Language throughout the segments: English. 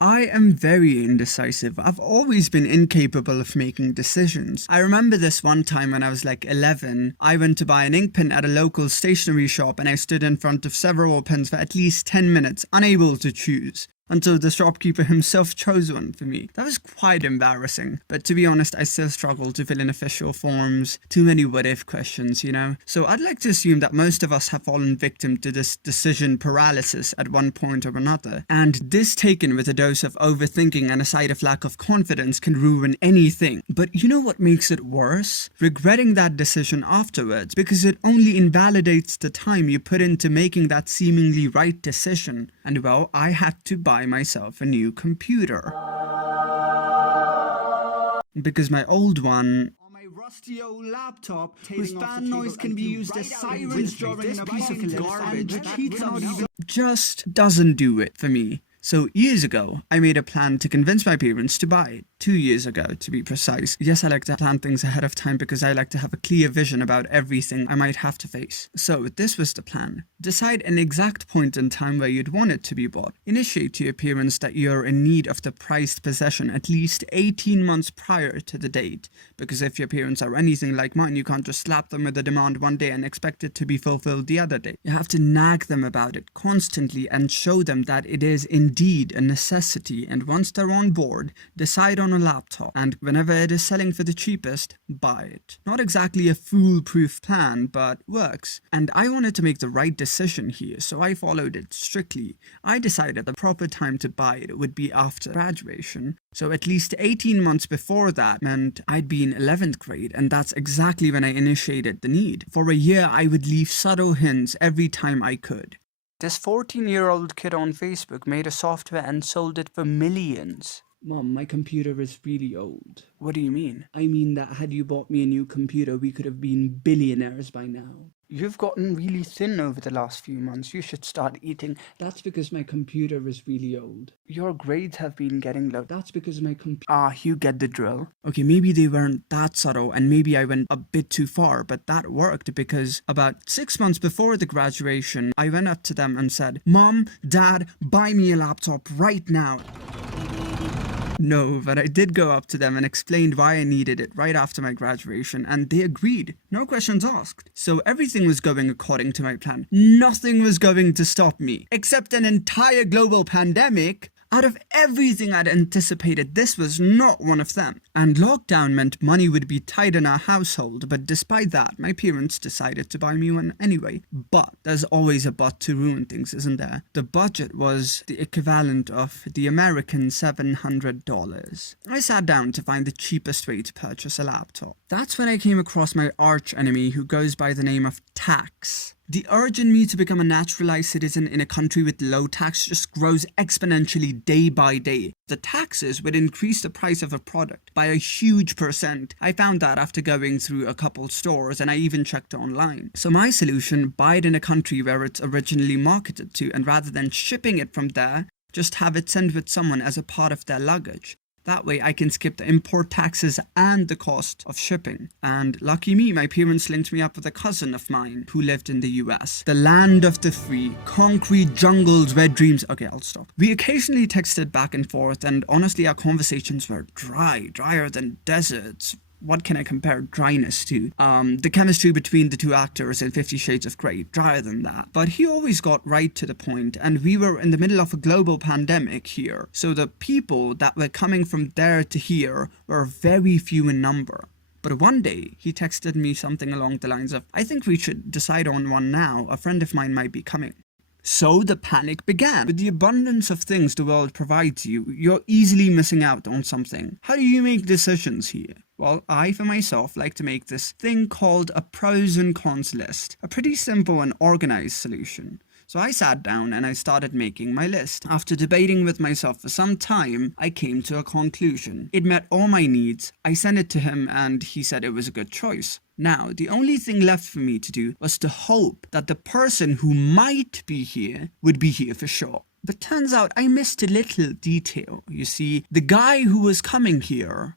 I am very indecisive. I've always been incapable of making decisions. I remember this one time when I was like 11. I went to buy an ink pen at a local stationery shop and I stood in front of several pens for at least 10 minutes, unable to choose, until the shopkeeper himself chose one for me. That was quite embarrassing, but to be honest, I still struggle to fill in official forms. Too many what-if questions, you know? So I'd like to assume that most of us have fallen victim to this decision paralysis at one point or another, and this taken with a dose of overthinking and a side of lack of confidence can ruin anything. But you know what makes it worse? Regretting that decision afterwards, because it only invalidates the time you put into making that seemingly right decision. And well, I had to buy myself a new computer because my old one, my rusty old laptop, whose fan noise can be used as sirens during a piece of garbage, just doesn't do it for me. So years ago, I made a plan to convince my parents to buy it. 2 years ago, to be precise. Yes, I like to plan things ahead of time because I like to have a clear vision about everything I might have to face. So this was the plan. Decide an exact point in time where you'd want it to be bought. Initiate to your parents that you're in need of the prized possession at least 18 months prior to the date. Because if your parents are anything like mine, you can't just slap them with a demand one day and expect it to be fulfilled the other day. You have to nag them about it constantly and show them that it is indeed a necessity, and once they're on board, decide on a laptop, and whenever it is selling for the cheapest, buy it. Not exactly a foolproof plan, but works. And I wanted to make the right decision here, so I followed it strictly. I decided the proper time to buy it would be after graduation, so at least 18 months before that meant I'd be in 11th grade, and that's exactly when I initiated the need. For a year, I would leave subtle hints every time I could. This 14-year-old kid on Facebook made a software and sold it for millions. Mom, my computer is really old. What do you mean? I mean that had you bought me a new computer, we could have been billionaires by now. You've gotten really thin over the last few months. You should start eating. That's because my computer is really old. Your grades have been getting low. That's because my computer... you get the drill. Okay, maybe they weren't that subtle and maybe I went a bit too far, but that worked because about 6 months before the graduation, I went up to them and said, Mom, Dad, buy me a laptop right now. No, but I did go up to them and explained why I needed it right after my graduation, and they agreed. No questions asked. So everything was going according to my plan. Nothing was going to stop me, except an entire global pandemic. Out of everything I'd anticipated, this was not one of them. And lockdown meant money would be tight in our household, but despite that, my parents decided to buy me one anyway. But there's always a but to ruin things, isn't there? The budget was the equivalent of the American $700. I sat down to find the cheapest way to purchase a laptop. That's when I came across my arch enemy who goes by the name of tax. The urge in me to become a naturalized citizen in a country with low tax just grows exponentially day by day. The taxes would increase the price of a product by a huge percent. I found that after going through a couple stores, and I even checked online. So my solution, buy it in a country where it's originally marketed to, and rather than shipping it from there, just have it sent with someone as a part of their luggage. That way I can skip the import taxes and the cost of shipping. And lucky me, my parents linked me up with a cousin of mine who lived in the US. The land of the free, concrete jungles where dreams... Okay, I'll stop. We occasionally texted back and forth, and honestly our conversations were drier than deserts. What can I compare dryness to? The chemistry between the two actors in 50 Shades of Grey, drier than that. But he always got right to the point, and we were in the middle of a global pandemic here. So the people that were coming from there to here were very few in number. But one day, he texted me something along the lines of, I think we should decide on one now, a friend of mine might be coming. So the panic began. With the abundance of things the world provides you, you're easily missing out on something. How do you make decisions here? Well, I for myself like to make this thing called a pros and cons list. A pretty simple and organized solution. So I sat down and I started making my list. After debating with myself for some time, I came to a conclusion. It met all my needs. I sent it to him and he said it was a good choice. Now, the only thing left for me to do was to hope that the person who might be here would be here for sure. But turns out I missed a little detail. You see, the guy who was coming here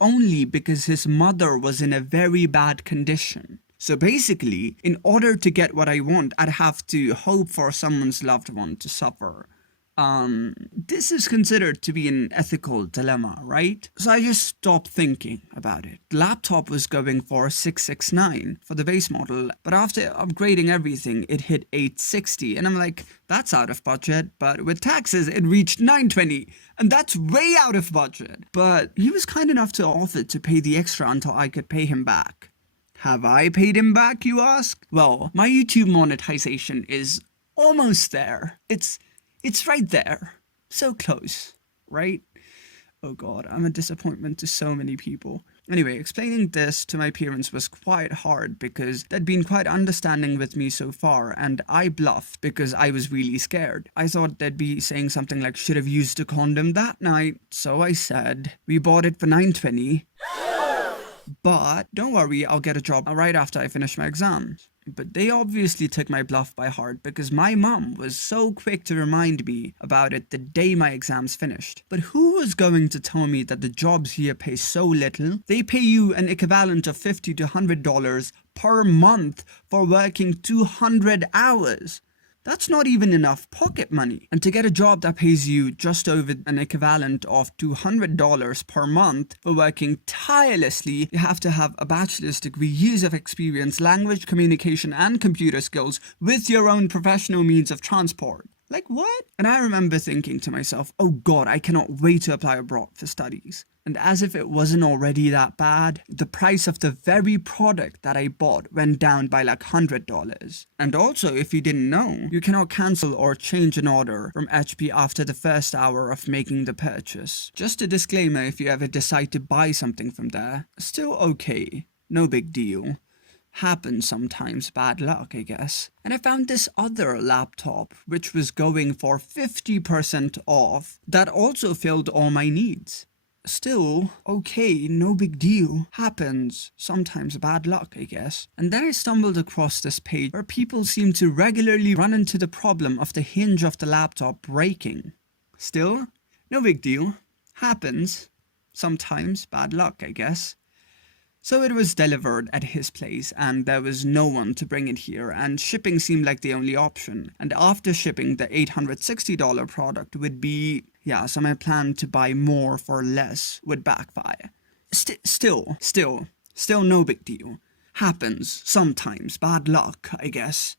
only because his mother was in a very bad condition. So basically, in order to get what I want, I'd have to hope for someone's loved one to suffer. This is considered to be an ethical dilemma, right? So I just stopped thinking about it. The laptop was going for 669 for the base model, but after upgrading everything, it hit 860, and I'm like, that's out of budget, but with taxes, it reached 920, and that's way out of budget. But he was kind enough to offer to pay the extra until I could pay him back. Have I paid him back, you ask? Well, my YouTube monetization is almost there. It's right there. So close, right? Oh god, I'm a disappointment to so many people. Anyway, explaining this to my parents was quite hard because they'd been quite understanding with me so far, and I bluffed because I was really scared. I thought they'd be saying something like, should have used a condom that night. So I said, we bought it for $920. But don't worry, I'll get a job right after I finish my exams. But they obviously took my bluff by heart because my mum was so quick to remind me about it the day my exams finished. But who was going to tell me that the jobs here pay so little? They pay you an equivalent of $50 to $100 per month for working 200 hours. That's not even enough pocket money. And to get a job that pays you just over an equivalent of $200 per month for working tirelessly, you have to have a bachelor's degree, years of experience, language, communication, and computer skills with your own professional means of transport. Like what? And I remember thinking to myself, oh god, I cannot wait to apply abroad for studies. And as if it wasn't already that bad, the price of the very product that I bought went down by like $100. And also, if you didn't know, you cannot cancel or change an order from HP after the first hour of making the purchase. Just a disclaimer if you ever decide to buy something from there. Still okay, no big deal. Happens sometimes, bad luck, I guess. And I found this other laptop, which was going for 50% off, that also filled all my needs. Still, okay, no big deal. Happens. Sometimes bad luck, I guess. And then I stumbled across this page where people seem to regularly run into the problem of the hinge of the laptop breaking. Still, no big deal. Happens. Sometimes bad luck, I guess. So it was delivered at his place, and there was no one to bring it here, and shipping seemed like the only option. And after shipping, the $860 product would be, so my plan to buy more for less would backfire. Still no big deal. Happens, sometimes, bad luck, I guess.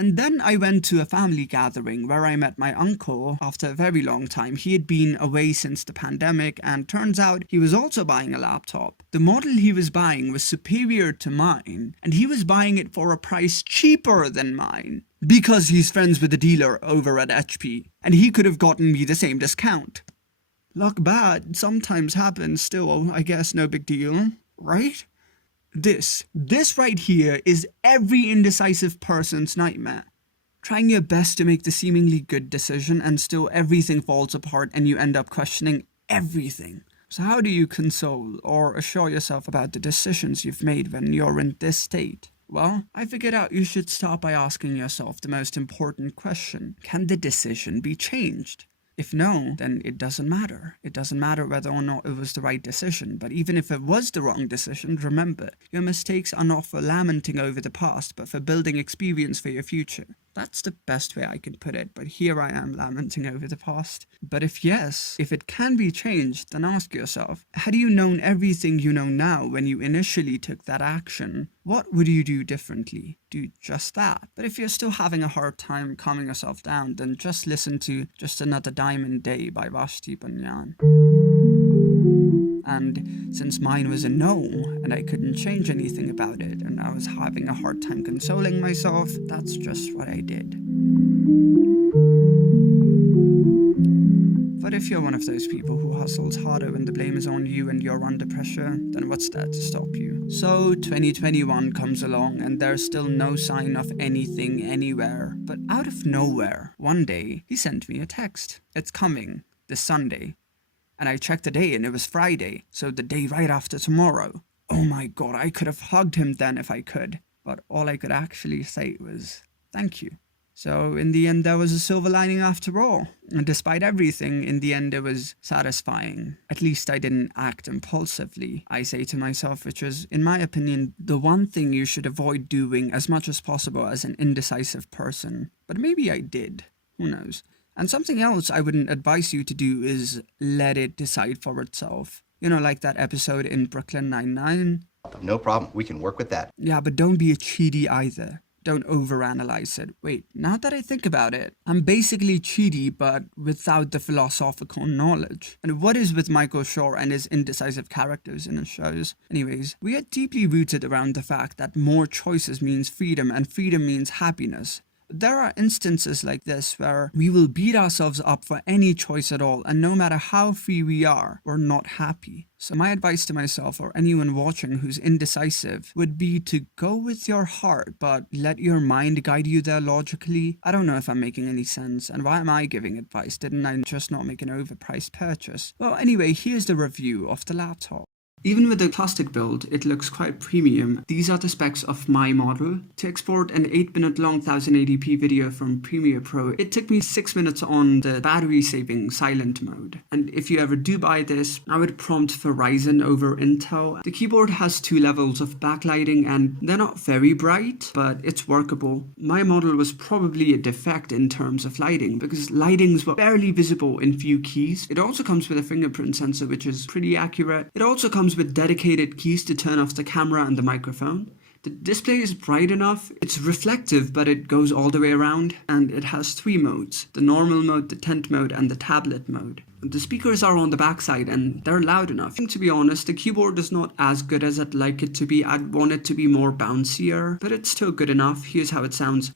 And then I went to a family gathering where I met my uncle after a very long time. He had been away since the pandemic, and turns out he was also buying a laptop. The model he was buying was superior to mine, and he was buying it for a price cheaper than mine because he's friends with the dealer over at HP, and he could have gotten me the same discount. Luck bad sometimes happens, still, I guess no big deal, right? This right here is every indecisive person's nightmare. Trying your best to make the seemingly good decision and still everything falls apart and you end up questioning everything. So how do you console or assure yourself about the decisions you've made when you're in this state? Well, I figured out you should start by asking yourself the most important question. Can the decision be changed? If no, then it doesn't matter. It doesn't matter whether or not it was the right decision. But even if it was the wrong decision, remember, your mistakes are not for lamenting over the past, but for building experience for your future. That's the best way I can put it, but here I am lamenting over the past. But if it can be changed, then ask yourself, had you known everything you know now when you initially took that action, what would you do differently? Do just that. But if you're still having a hard time calming yourself down, then just listen to Just Another Diamond Day by Vashti Bunyan. And since mine was a no, and I couldn't change anything about it, and I was having a hard time consoling myself, that's just what I did. But if you're one of those people who hustles harder when the blame is on you and you're under pressure, then what's there to stop you? So 2021 comes along and there's still no sign of anything anywhere. But out of nowhere, one day, he sent me a text. It's coming, this Sunday. And I checked the day and it was Friday, so the day right after tomorrow. Oh my god, I could have hugged him then if I could. But all I could actually say was, thank you. So in the end, there was a silver lining after all. And despite everything, in the end, it was satisfying. At least I didn't act impulsively, I say to myself, which is, in my opinion, the one thing you should avoid doing as much as possible as an indecisive person. But maybe I did. Who knows? And something else I wouldn't advise you to do is let it decide for itself. You know, like that episode in Brooklyn Nine-Nine. No problem. We can work with that. Yeah, but don't be a cheaty either. Don't overanalyze it. Wait, now that I think about it, I'm basically cheaty, but without the philosophical knowledge. And what is with Michael Shore and his indecisive characters in his shows? Anyways, we are deeply rooted around the fact that more choices means freedom, and freedom means happiness. There are instances like this where we will beat ourselves up for any choice at all, and no matter how free we are, we're not happy. So my advice to myself or anyone watching who's indecisive would be to go with your heart, but let your mind guide you there logically. I don't know if I'm making any sense, and why am I giving advice? Didn't I just not make an overpriced purchase? Well, anyway, here's the review of the laptop. Even with the plastic build, it looks quite premium. These are the specs of my model. To export an 8-minute long 1080p video from Premiere Pro, it took me 6 minutes on the battery saving silent mode. And if you ever do buy this, I would prompt for Ryzen over Intel. The keyboard has 2 levels of backlighting and they're not very bright, but it's workable. My model was probably a defect in terms of lighting because lightings were barely visible in few keys. It also comes with a fingerprint sensor, which is pretty accurate. It also comes with dedicated keys to turn off the camera and the microphone. The display is bright enough, it's reflective but it goes all the way around, and it has 3 modes: the normal mode, the tent mode and the tablet mode. The speakers are on the backside and they're loud enough. To be honest, the keyboard is not as good as I'd like it to be. I'd want it to be more bouncier, but it's still good enough. Here's how it sounds.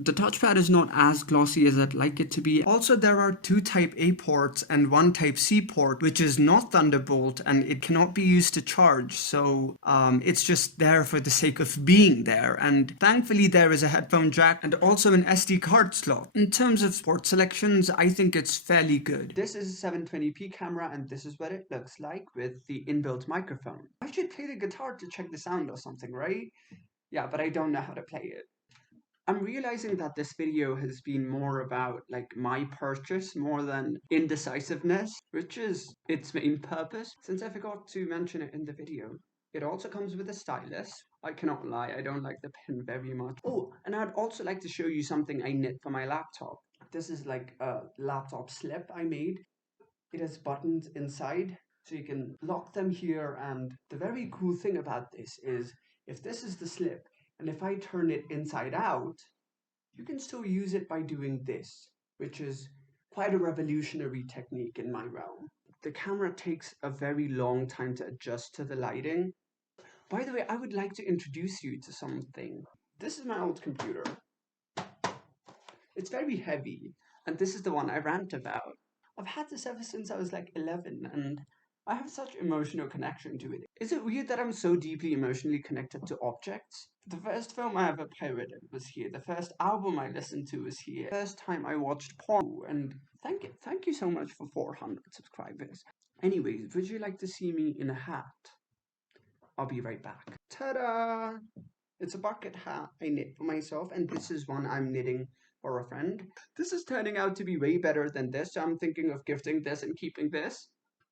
The touchpad is not as glossy as I'd like it to be. Also, there are 2 Type A ports and 1 Type C port, which is not Thunderbolt, and it cannot be used to charge, so it's just there for the sake of being there. And thankfully, there is a headphone jack and also an SD card slot. In terms of port selections, I think it's fairly good. This is a 720p camera, and this is what it looks like with the inbuilt microphone. I should play the guitar to check the sound or something, right? Yeah, but I don't know how to play it. I'm realizing that this video has been more about like my purchase more than indecisiveness, which is its main purpose, since I forgot to mention it in the video. It also comes with a stylus. I cannot lie, I don't like the pen very much. Oh, and I'd also like to show you something I knit for my laptop. This is like a laptop slip I made. It has buttons inside, so you can lock them here, and the very cool thing about this is if this is the slip, and if I turn it inside out, you can still use it by doing this, which is quite a revolutionary technique in my realm. The camera takes a very long time to adjust to the lighting. By the way, I would like to introduce you to something. This is my old computer. It's very heavy, and this is the one I rant about. I've had this ever since I was like 11, and I have such emotional connection to it. Is it weird that I'm so deeply emotionally connected to objects? The first film I ever pirated was here. The first album I listened to was here. The first time I watched porn, and thank you so much for 400 subscribers. Anyways, would you like to see me in a hat? I'll be right back. Ta-da! It's a bucket hat I knit for myself, and this is one I'm knitting for a friend. This is turning out to be way better than this, so I'm thinking of gifting this and keeping this.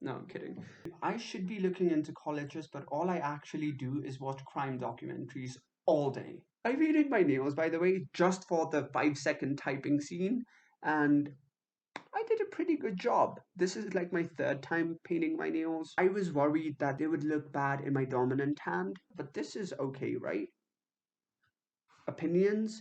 No, I'm kidding. I should be looking into colleges, but all I actually do is watch crime documentaries all day. I redid my nails, by the way, just for the 5-second typing scene, and I did a pretty good job. This is like my 3rd time painting my nails. I was worried that they would look bad in my dominant hand, but this is okay, right? Opinions?